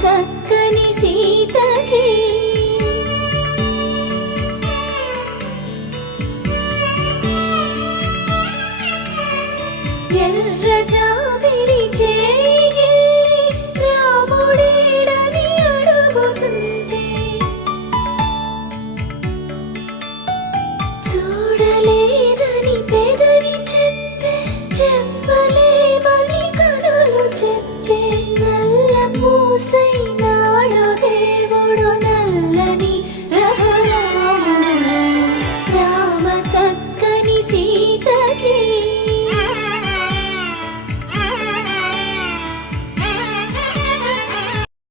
చక్కని సీతకి ఎర్ర జాబిలి చేయి రాముడేడని అడుగుతుంటే చూడలేదని పెదవి చెప్పలేమని కనులు చెప్పే నల్ల పూసై